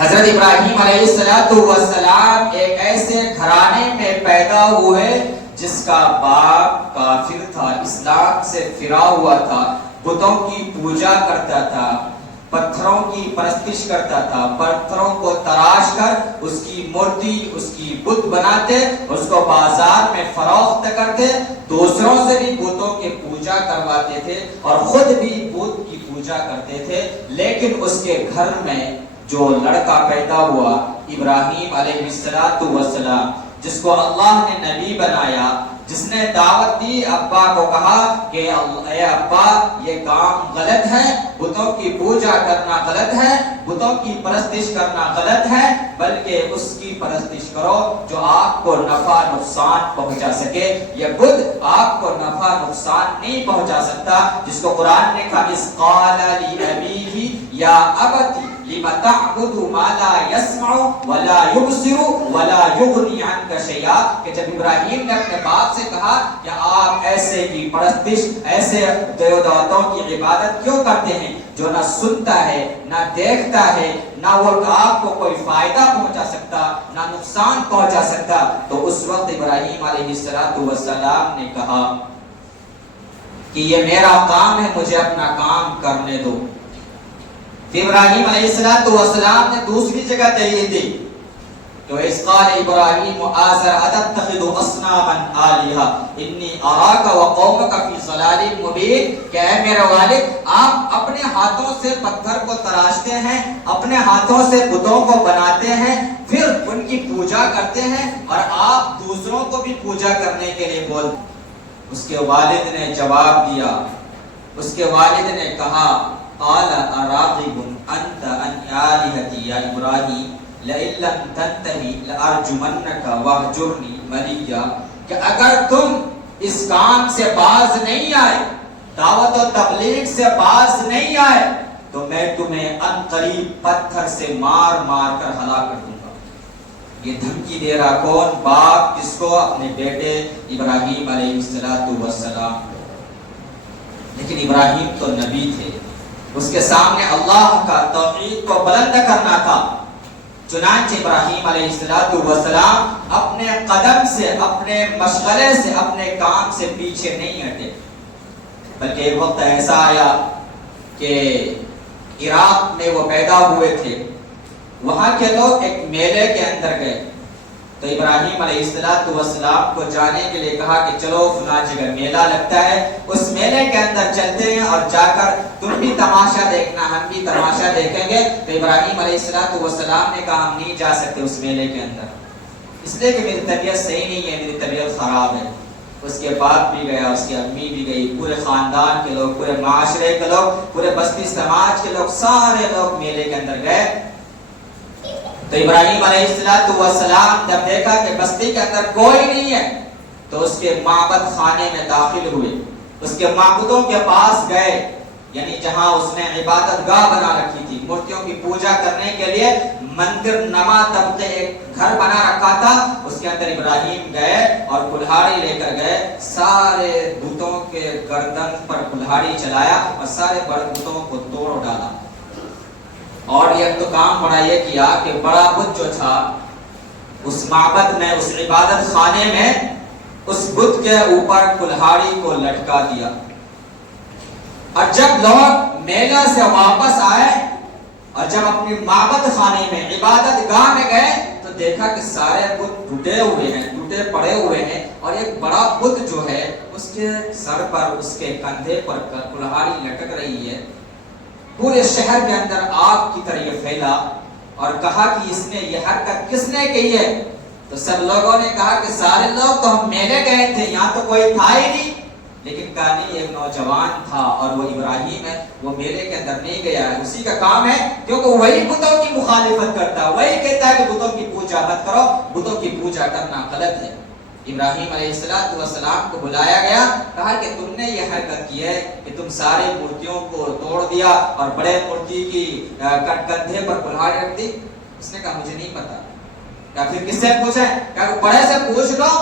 حضرت ابراہیم علیہ السلام ایک ایسے گھرانے میں پیدا ہوئے جس کا باپ کافر تھا، اسلام سے فرا ہوا تھا، بتوں کی پوجا کرتا تھا، پتھروں کی پرستش کرتا تھا، پتھروں کو تراش کر اس کی مورتی، اس کی بت بناتے، اس کو بازار میں فروخت کرتے، دوسروں سے بھی بتوں کی پوجا کرواتے تھے اور خود بھی بت کی پوجا کرتے تھے۔ لیکن اس کے گھر میں جو لڑکا پیدا ہوا ابراہیم علیہ السلام، جس کو اللہ نے نبی بنایا، جس نے دعوت دی، ابا کو کہا کہ اے ابا یہ کام غلط ہے، بتوں کی پوجا کرنا غلط ہے، بتوں کی پرستش کرنا غلط ہے، بلکہ اس کی پرستش کرو جو آپ کو نفع نقصان پہنچا سکے۔ یہ بت آپ کو نفع نقصان نہیں پہنچا سکتا، جس کو قرآن نے کہا اذ قال لأبیہ یا ابت لم تعبد ما لا يسمع ولا يبصر ولا يغني عنك شيئا، کہ جب ابراہیم نے اپنے باپ سے کہا کہ آپ ایسے کی پرستش، ایسے دیوتاؤں کی عبادت کیوں کرتے ہیں جو نہ سنتا ہے، نہ دیکھتا ہے، نہ وہ آپ کو کوئی فائدہ پہنچا سکتا، نہ نقصان پہنچا سکتا، تو اس وقت ابراہیم علیہ السلام نے کہا کہ یہ میرا کام ہے، مجھے اپنا کام کرنے دو۔ ابراہیم علیہ السلام نے دوسری جگہ دلیل دی تو اس قال ابراہیم آزر اتتخذ اصناما آلہہ انی اراک وقومک فی ضلال مبین، کہ اے میرے والد آپ اپنے ہاتھوں سے پتھر کو تراشتے ہیں، اپنے ہاتھوں سے بتوں کو بناتے ہیں، پھر ان کی پوجا کرتے ہیں اور آپ دوسروں کو بھی پوجا کرنے کے لیے بولتے۔ اس کے والد نے جواب دیا، اس کے والد نے کہا قال اراغب انت عن آلہتی یا ابراہیم لئن لم تنتہی لارجمنک واہجرنی ملیا، کہ اگر تم اس کام سے باز نہیں آئے، دعوت و تبلیغ سے باز نہیں آئے، تو میں تمہیں ان قریب پتھر سے مار مار کر ہلاک کر دوں گا۔ یہ دھمکی دے رہا کون؟ باپ، کس کو؟ اپنے بیٹے ابراہیم علیہ السلام کو۔ لیکن ابراہیم تو نبی تھے، اس کے سامنے اللہ کا توحید کو بلند کرنا تھا، چنانچہ ابراہیم علیہ السلام اپنے قدم سے، اپنے مشغلے سے، اپنے کام سے پیچھے نہیں ہٹے، بلکہ ایک وقت ایسا آیا کہ عراق میں وہ پیدا ہوئے تھے، وہاں کے لوگ ایک میلے کے اندر گئے تو ابراہیم علیہ السلام کو جانے کے لیے کہا کہ چلو فلاں جگہ میلہ لگتا ہے، اس میلے کے اندر چلتے ہیں اور جا کر تم بھی تماشا دیکھنا، ہم بھی تماشا دیکھیں گے۔ تو ابراہیم علیہ السلام نے کہا ہم نہیں جا سکتے اس میلے کے اندر، اس لیے کہ میری طبیعت صحیح نہیں ہے، میری طبیعت خراب ہے۔ اس کے باپ بھی گیا، اس کی امی بھی گئی، پورے خاندان کے لوگ، پورے معاشرے کے لوگ، پورے بستی سماج کے لوگ، سارے لوگ میلے کے اندر گئے۔ تو ابراہیم علیہ السلام جب دیکھا کہ بستی کے اندر کوئی نہیں ہے تو اس کے معبد خانے میں داخل ہوئے، اس کے معبودوں کے پاس گئے، یعنی جہاں اس نے عبادت گاہ بنا رکھی تھی، مورتیوں کی پوجا کرنے کے لیے مندر نما طبقے ایک گھر بنا رکھا تھا، اس کے اندر ابراہیم گئے اور کلہاڑی لے کر گئے، سارے بتوں کے گردن پر کلہاڑی چلایا اور سارے بڑے بتوں کو توڑ ڈالا۔ اور یہ تو کام بڑا یہ کیا کہ بڑا بت جو تھا اس معبد میں، اس عبادت خانے میں، اس بت کے اوپر کلہاڑی کو لٹکا دیا۔ اور جب لوگ میلہ سے واپس آئے اور جب اپنی معبد خانے میں، عبادت گاہ میں گئے تو دیکھا کہ سارے بت ٹوٹے ہوئے ہیں، ٹوٹے پڑے ہوئے ہیں، اور ایک بڑا بت جو ہے اس کے سر پر، اس کے کندھے پر کلہاڑی لٹک رہی ہے۔ پورے شہر کے اندر آگ کی طرح یہ پھیلا اور کہا کہ اس نے یہ حرکت کس نے کی ہے؟ تو سب لوگوں نے کہا کہ سارے لوگ تو ہم میلے گئے تھے، یہاں تو کوئی تھا ہی نہیں، لیکن کہا نہیں ایک نوجوان تھا اور وہ ابراہیم ہے، وہ میلے کے اندر نہیں گیا ہے، اسی کا کام ہے، کیونکہ وہی بتوں کی مخالفت کرتا ہے، وہی کہتا ہے کہ بتوں کی پوجا مت کرو، بتوں کی پوجا کرنا غلط ہے۔ ابراہیم علیہ السلام کو بلایا گیا، کہا کہ تم نے یہ حرکت کی ہے کہ تم ساری مورتیوں کو توڑ دیا اور بڑے مورتی کی کندھے پر کلہاڑی رکھ دی۔ اس نے کہا مجھے نہیں پتا۔ کہا پھر کس سے پوچھیں؟ کہا بڑے سے پوچھ لو،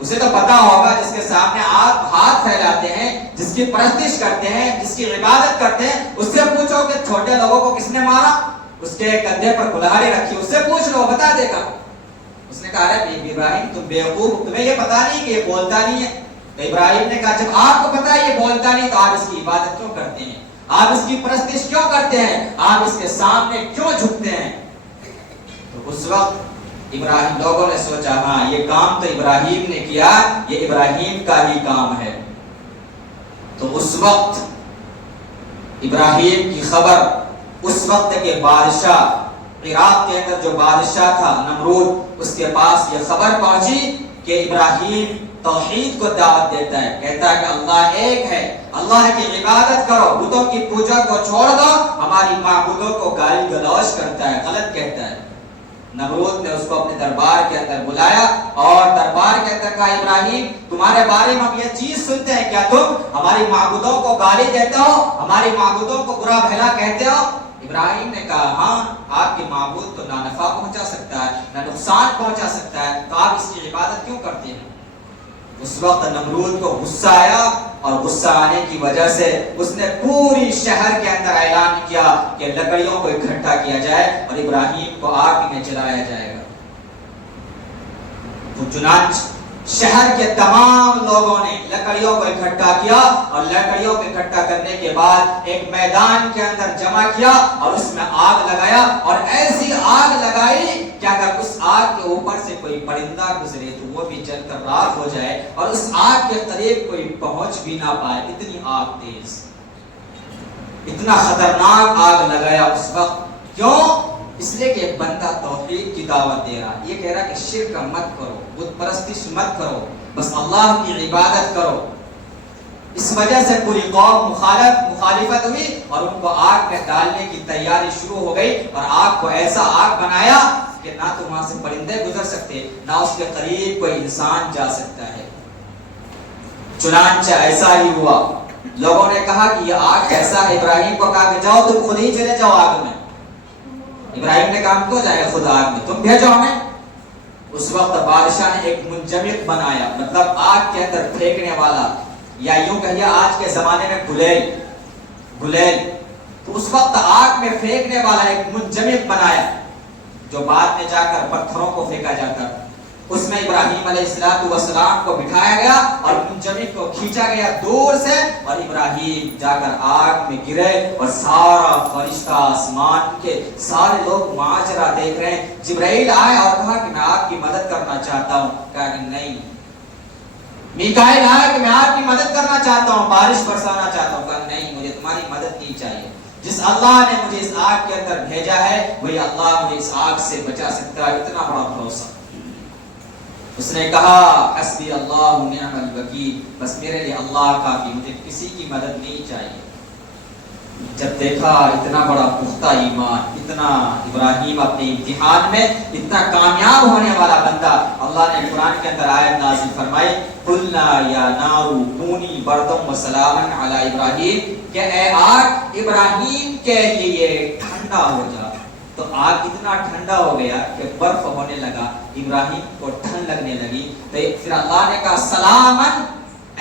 اسے تو پتا ہوگا، جس کے سامنے آپ ہاتھ پھیلاتے ہیں، جس کی پرستش کرتے ہیں، جس کی عبادت کرتے ہیں، اس سے پوچھو کہ چھوٹے لوگوں کو کس نے مارا۔ اس کے کندھے پر کلہاڑی رکھی، اس سے پوچھ لو بتا دے گا۔ اس نے کہا ارے ابراہیم تم بیوقوف، تمہیں یہ پتا نہیں کہ یہ بولتا نہیں ہے؟ تو ابراہیم نے کہا جب آپ کو پتا ہے یہ بولتا نہیں تو آپ اس کی عبادت کیوں کرتے ہیں، آپ اس کی پرستش کیوں کرتے ہیں، آپ اس کے سامنے کیوں جھکتے ہیں؟ تو اس وقت ابراہیم، لوگوں نے سوچا ہاں یہ کام تو ابراہیم نے کیا، یہ ابراہیم کا ہی کام ہے۔ تو اس وقت ابراہیم کی خبر، اس وقت کے بادشاہ، عراق کے اندر جو بادشاہ تھا نمرود، اس کے پاس یہ خبر پہنچی کہ ابراہیم توحید کو دعوت دیتا ہے، کہتا ہے کہ اللہ ایک ہے، اللہ کی عبادت کرو، بتوں کی پوجا کو چھوڑ دو، ہماری معبودوں کو گالی گلوچ کرتا ہے، غلط کہتا ہے۔ نمرود نے اس کو اپنے دربار کے اندر بلایا اور دربار کے اندر کہا ابراہیم تمہارے بارے میں ہم یہ چیز سنتے ہیں، کیا تم ہماری معبودوں کو گالی دیتے ہو، ہماری معبودوں کو برا بھلا کہتے ہو؟ ابراہیم نے کہا ہاں، آپ کے معبود تو نہ نفع پہنچا سکتا ہے نہ نقصان پہنچا سکتا ہے، تو آپ اس کی عبادت کیوں کرتے ہیں؟ اس وقت نمرود کو غصہ آیا اور غصہ آنے کی وجہ سے اس نے پوری شہر کے اندر اعلان کیا کہ لکڑیوں کو اکٹھا کیا جائے اور ابراہیم کو آگ میں جلایا جائے گا۔ تو چنانچہ شہر کے تمام لوگوں نے لکڑیوں کو اکٹھا کیا اور لکڑیوں کو اکٹھا کرنے کے بعد ایک میدان کے اندر جمع کیا اور اس میں آگ لگایا، اور ایسی آگ لگائی کہ اگر اس آگ کے اوپر سے کوئی پرندہ گزرے تو وہ بھی جل کر راکھ ہو جائے اور اس آگ کے قریب کوئی پہنچ بھی نہ پائے، اتنی آگ تیز، اتنا خطرناک آگ لگایا اس وقت۔ کیوں؟ اس لیے کہ ایک بندہ توحید کی دعوت دے رہا، یہ کہہ رہا کہ شرک مت کرو، بت پرستش مت کرو، بس اللہ کی عبادت کرو۔ اس وجہ سے پوری قوم مخالفت ہوئی اور ان کو آگ میں ڈالنے کی تیاری شروع ہو گئی، اور آگ کو ایسا آگ بنایا کہ نہ تو وہاں سے پرندے گزر سکتے، نہ اس کے قریب کوئی انسان جا سکتا ہے۔ چنانچہ ایسا ہی ہوا، لوگوں نے کہا کہ یہ آگ کیسا ہے، ابراہیم کو کہا کہ جاؤ تم خود ہی چلے جاؤ آگ میں۔ ابراہیم نے کہا ہم کیوں جائیں خود آگ میں، تم بھیجو ہمیں۔ اس وقت بادشاہ نے ایک منجمد بنایا، مطلب آگ کے اندر پھینکنے والا، یا یوں کہیے آج کے زمانے میں گلیل، تو اس وقت آگ میں پھینکنے والا ایک منجمد بنایا جو بعد میں جا کر پتھروں کو پھینکا جاتا۔ اس میں ابراہیم علیہ السلام کو بٹھایا گیا اور منجمد کو کھینچا گیا دور سے، اور ابراہیم جا کر آگ میں گرے اور سارا فرشتہ آسمان کے سارے لوگ ماجرا دیکھ رہے ہیں۔ جبرائیل آئے اور کہا کہ میں آپ کی مدد کرنا چاہتا ہوں، کہا کہ نہیں۔ میکائیل آئے کہ میں آپ کی مدد کرنا چاہتا ہوں، بارش برسانا چاہتا ہوں، کہا نہیں مجھے تمہاری مدد نہیں چاہیے، جس اللہ نے مجھے اس آگ کے اندر بھیجا ہے وہی اللہ مجھے اس آگ سے بچا سکتا ہے، اتنا بڑا بھروسہ۔ اس نے کہا حسبی اللہ نعم الوکیل، بس میرے لیے اللہ کافی، مجھے کسی کی مدد نہیں چاہیے۔ جب دیکھا اتنا بڑا پختہ ایمان، اتنا ابراہیم اپنے امتحان میں اتنا کامیاب ہونے والا بندہ، اللہ نے قرآن کے اندر آیت نازل فرمائی قلنا یا نار کونی بردا وسلاما علی ابراہیم، کہ اے آگ ابراہیم کے لیے ٹھنڈا ہو جا۔ تو آگ اتنا ٹھنڈا ہو گیا کہ برف ہونے لگا، ابراہیم کو ٹھنڈ لگنے لگی، تو پھر اللہ نے کہا سلامن،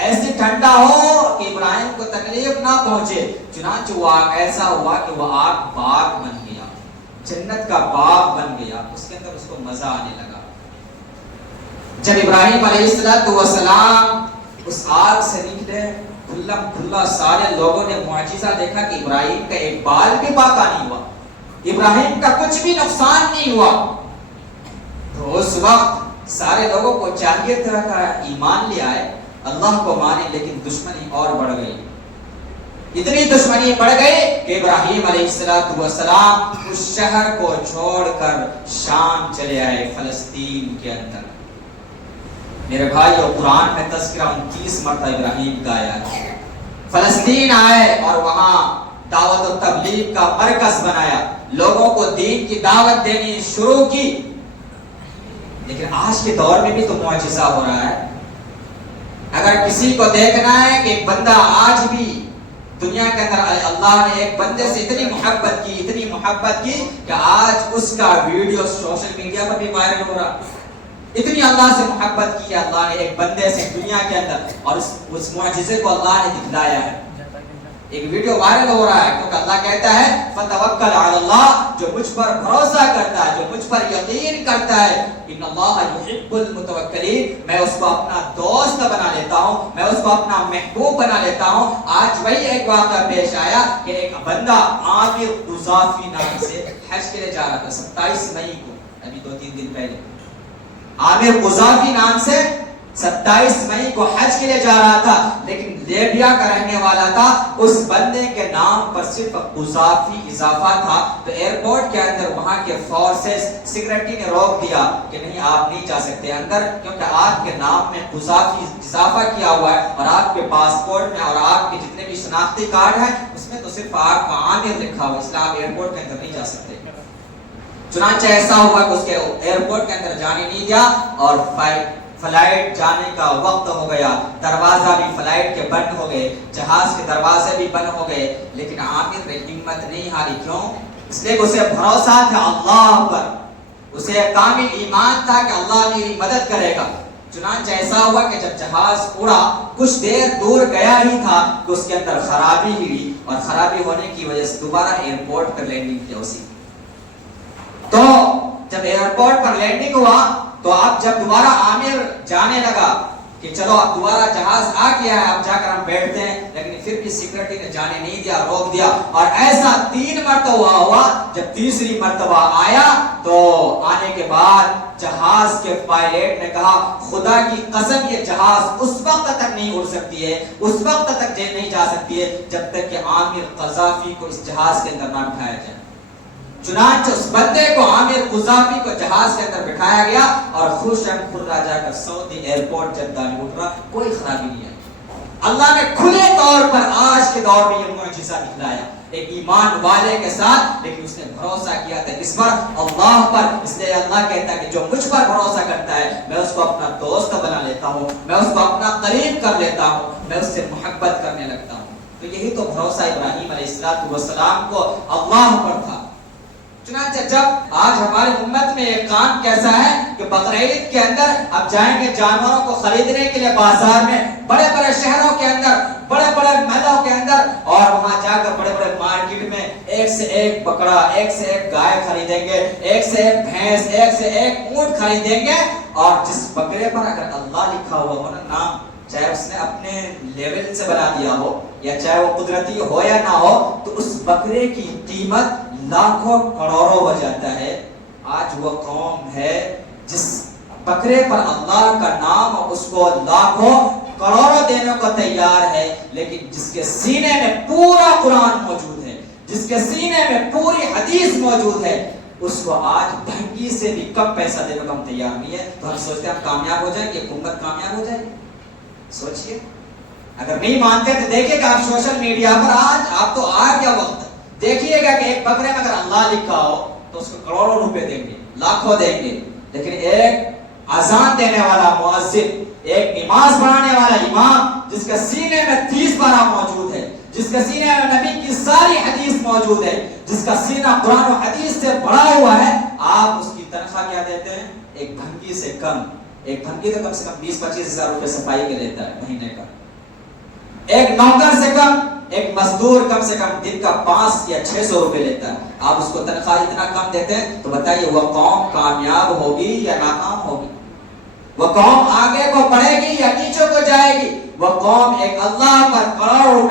ایسے ٹھنڈا ہو کہ ابراہیم کو تکلیف نہ پہنچے۔ چنانچہ وہ آگ ایسا ہوا کہ وہ آگ باغ بن گیا، جنت کا باغ بن گیا، اس کے اندر اس کو مزہ آنے لگا۔ جب ابراہیم علیہ السلام اس آگ سے نکلے، کھلا کھلا سارے لوگوں نے معجزہ دیکھا کہ ابراہیم کا ایک بال بھی باقی نہیں ہوا، ابراہیم کا کچھ بھی نقصان نہیں ہوا۔ تو اس وقت سارے لوگوں کو چاہیے طرح کا ایمان لے آئے، اللہ کو مانے، لیکن دشمنی اور بڑھ گئی، اتنی دشمنی بڑھ گئی کہ ابراہیم علیہ السلام اس شہر کو چھوڑ کر شام چلے آئے، فلسطین کے اندر۔ میرے بھائیو، قرآن میں تذکرہ 29 مرتبہ ابراہیم کا آیا ہے۔ فلسطین آئے اور وہاں دعوت و تبلیغ کا مرکز بنایا، لوگوں کو دین کی دعوت دینی شروع کی۔ لیکن آج کے دور میں بھی تو معجزہ ہو رہا ہے۔ اگر کسی کو دیکھنا ہے کہ ایک بندہ آج بھی دنیا کے اندر، اللہ نے ایک بندے سے اتنی محبت کی کہ آج اس کا ویڈیو سوشل میڈیا پر بھی وائرل ہو رہا، اتنی اللہ سے محبت کی اللہ نے ایک بندے سے دنیا کے اندر، اور اس معجزے کو اللہ نے دکھلایا ہے۔ ایک ویڈیو وائرل ہو رہا ہے کیونکہ اللہ کہتا ہے فتوکل علی اللہ، جو مجھ پر بھروسہ کرتا ہے، جو مجھ پر یقین کرتا ہے، ان اللہ یحب المتوکلین، میں اس کو اپنا دوست بنا لیتا ہوں، میں اس کو اپنا محبوب بنا لیتا ہوں۔ آج وہی ایک واقعہ پیش آیا کہ ایک بندہ عامر قذافی نام سے حج کے لیے جا رہا تھا 27 مئی کو، ابھی 2-3 دن پہلے، عامر قذافی نام سے 27 مئی کو حج کے لیے جا رہا تھا، لیکن لیبیا کا رہنے والا تھا، اس بندے کے نام پر صرف قذافی اضافہ تھا، تو ایئرپورٹ کے اندر وہاں کے فورسز سیکورٹی نے روک دیا کہ نہیں آپ نہیں جا سکتے اندر، کیونکہ آپ کے نام میں قذافی اضافہ کیا ہوا ہے اور آپ کے پاسپورٹ میں اور آپ کے جتنے بھی شناختی کارڈ ہیں اس میں تو صرف آپ کا عامر لکھا ہوا ہے، اس لیے آپ ایئرپورٹ کے اندر نہیں جا سکتے۔ چنانچہ ایسا ہوا کہ اس کے ایئرپورٹ کے اندر جانے نہیں دیا اور فلائٹ جانے کا وقت ہو گیا، دروازہ بھی فلائٹ کے بند ہو گئے، جہاز کے دروازے بھی بند ہو گئے، لیکن عامر نے ہمت نہیں ہاری۔ کیوں؟ اس لیے اسے بھروسہ تھا اللہ پر، اسے کامل ایمان تھا کہ اللہ میری مدد کرے گا۔ چنانچہ ایسا ہوا کہ جب جہاز اڑا کچھ دیر دور گیا ہی تھا کہ اس کے اندر خرابی ہوئی، اور خرابی ہونے کی وجہ سے دوبارہ ایئرپورٹ پر لینڈنگ کی اسی۔ تو جب ایئرپورٹ پر لینڈنگ ہوا تو اب جب دوبارہ عامر جانے لگا کہ چلو اب دوبارہ جہاز آ گیا ہے اب جا کر ہم بیٹھتے ہیں، لیکن پھر بھی سیکورٹی نے جانے نہیں دیا، روک دیا، اور ایسا 3 مرتبہ ہوا۔ جب تیسری مرتبہ آیا تو آنے کے بعد جہاز کے پائلٹ نے کہا خدا کی قسم یہ جہاز اس وقت تک نہیں اڑ سکتی ہے، اس وقت تک نہیں جا سکتی ہے جب تک کہ عامر قذافی کو اس جہاز کے اندر نہ بٹھایا جائے۔ چنانچہ اس بندے کو عامر قذافی کو جہاز کے اندر بٹھایا گیا اور خوشن خرا جا کر سعودی ایئرپورٹ جدہ میں اترا، کوئی خرابی نہیں ہے۔ اللہ نے کھلے طور پر آج کے دور میں یہ معجزہ دکھلایا ایک ایمان والے کے ساتھ، لیکن اس نے بھروسہ کیا تھا کس پر؟ اللہ پر۔ اس لیے اللہ کہتا ہے کہ جو مجھ پر بھروسہ کرتا ہے میں اس کو اپنا دوست بنا لیتا ہوں، میں اس کو اپنا قریب کر لیتا ہوں، میں اس سے محبت کرنے لگتا ہوں۔ تو یہی تو بھروسہ ابراہیم علیہ السلام کو اللہ پر تھا۔ چنانچہ جب آج ہماری امت میں ایک کام کیسا ہے کہ بقرعید کے اندر اب جائیں گے جانوروں کو خریدنے کے لیے بازار میں، بڑے بڑے شہروں کے اندر، بڑے بڑے محلوں کے اندر، اور وہاں جا کر بڑے بڑے مارکیٹ میں ایک سے ایک بکرا، ایک سے ایک گائے خریدیں گے، ایک سے ایک بھینس، ایک سے ایک اونٹ خریدیں گے، اور جس بکرے پر اگر اللہ لکھا ہوا ہو نا نام، چاہے اس نے اپنے لیول سے بنا دیا ہو یا چاہے وہ قدرتی ہو یا نہ ہو، تو اس بکرے کی قیمت لاکھوں کروڑوں ہو جاتا ہے۔ آج وہ قوم ہے جس بکرے پر اللہ کا نام اس کو لاکھوں کروڑوں دینے کو تیار ہے، لیکن جس کے سینے میں پورا قرآن موجود ہے، جس کے سینے میں پوری حدیث موجود ہے، اس کو آج بھنگی سے بھی کم پیسہ دینے کو ہم تیار نہیں ہے۔ تو ہم سوچتے ہیں ہم کامیاب ہو جائیں گے، حکومت کامیاب ہو جائے گی؟ سوچئے، اگر نہیں مانتے تو دیکھیں گا آپ سوشل میڈیا پر، آج آپ تو آ گیا وقت، دیکھیے گا کہ ایک بکرے میں اگر اللہ لکھا ہو تو اس کو کروڑوں روپے دیں گے، لاکھوں دیں گے، لیکن ایک اذان دینے والا مؤذن، ایک نماز پڑھانے والا امام جس کے سینے میں 30 پارہ موجود ہے، جس کے سینے میں نبی کی ساری حدیث موجود ہے، جس کا سینہ قرآن و حدیث سے بڑا ہوا ہے، آپ اس کی تنخواہ کیا دیتے ہیں؟ ایک بھنگی سے کم۔ ایک بھنگی تو کم سے کم 20-25 ہزار روپے صفائی کے لیتا ہے مہینے کا، ایک نوکر سے کم، ایک مزدور کم سے کم دن کا 500 یا 600 روپے لیتا ہے، آپ اس کو تنخواہ اتنا کم دیتے ہیں، تو بتائیے وہ قوم کامیاب ہوگی یا ناکام ہوگی؟ وہ قوم آگے کو بڑھے گی یا نیچے کو جائے گی؟ وہ قوم ایک اللہ پر کروڑوں روپے